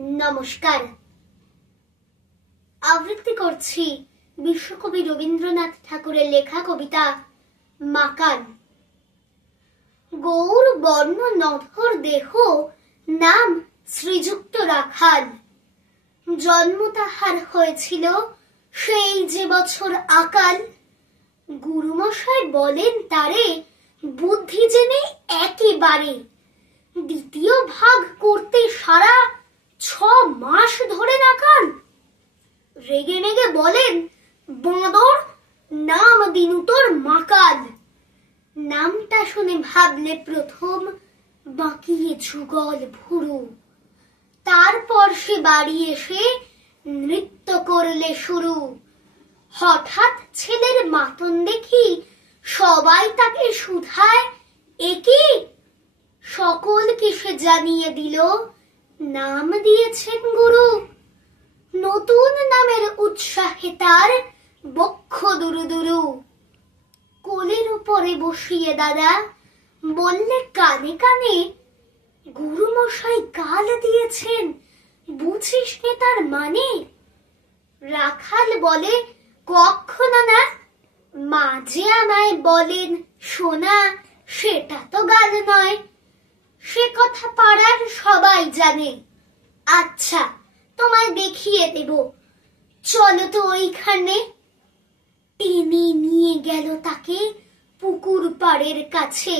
নমস্কার। আবৃত্তি করছি বিশ্বকবি রবীন্দ্রনাথ ঠাকুরের লেখা কবিতা মাকাল। গৌর বর্ণ নধর দেহ, নাম শ্রীযুক্ত রাখাল। জন্ম তাহার হয়েছিল সেই যে বছর আকাল। গুরুমশাই বলেন তারে বুদ্ধি জেনে একেবারে। দ্বিতীয় ভাগ করতে সারা 6 মাস ধরে নাকাল। রেগে মেগে বলেন বাঁদর, নাম দিনু তোর মাকাল। নামটা শুনে ভাবলে প্রথম বাঁকিয়ে যুগল ভুরু। তারপর সে বাড়ি এসে নৃত্য করলে শুরু। হঠাৎ ছেলের মাতন দেখি সবাই তাকে শুধায়, একি? সকলকে সে জানিয়ে দিল, নাম দিয়েছেন গুরু। নতুন নামের উৎসাহে তার বক্ষ দুরু দুরু। কোলের উপরে বসিয়ে দাদা বললে কানে কানে, গুরু মশাই গাল দিয়েছেন, বুঝিস নে তার মানে? রাখাল বলে কখনো না, মাঝে আমায় বলেন শোনা, সেটা তো গাল নয়। সে কথা পাড়ার সবাই জানে। আচ্ছা, তোমায় দেখিয়ে দেব, চলো তো ওইখানে। টেনে নিয়ে গেল তাকে পুকুর পাড়ের কাছে।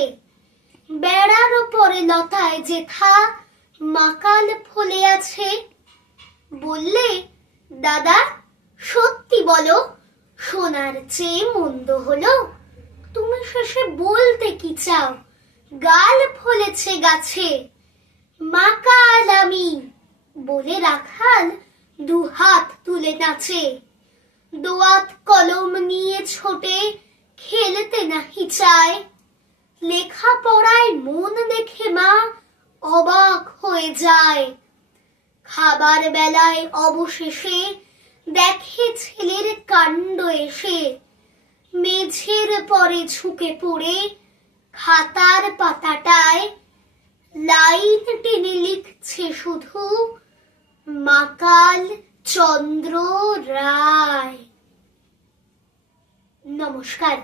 বেড়ার উপরে লতায় যেথা মাকাল ফলে আছে। বললে, দাদা সত্যি বলো, সোনার চেয়ে মন্দ হলো? তুমি শেষে বলতে কি চাও? গাল ফলেছে গাছে। মাকাল আমি বলে রাখাল 2 হাত তুলে নাচে। দোয়াত কলম নিয়ে ছোটে, খেলতে নাহি চায়। লেখা পড়ায় মন দেখে মা অবাক হয়ে যায়। খাবার বেলায় অবশেষে দেখে ছেলের কাণ্ড এসে। মেঝের পরে ঝুঁকে পড়ে খাতার পাতাটায় লাইন টেনে লিখছে শুধু, মাকাল চন্দ্র রায়। নমস্কার।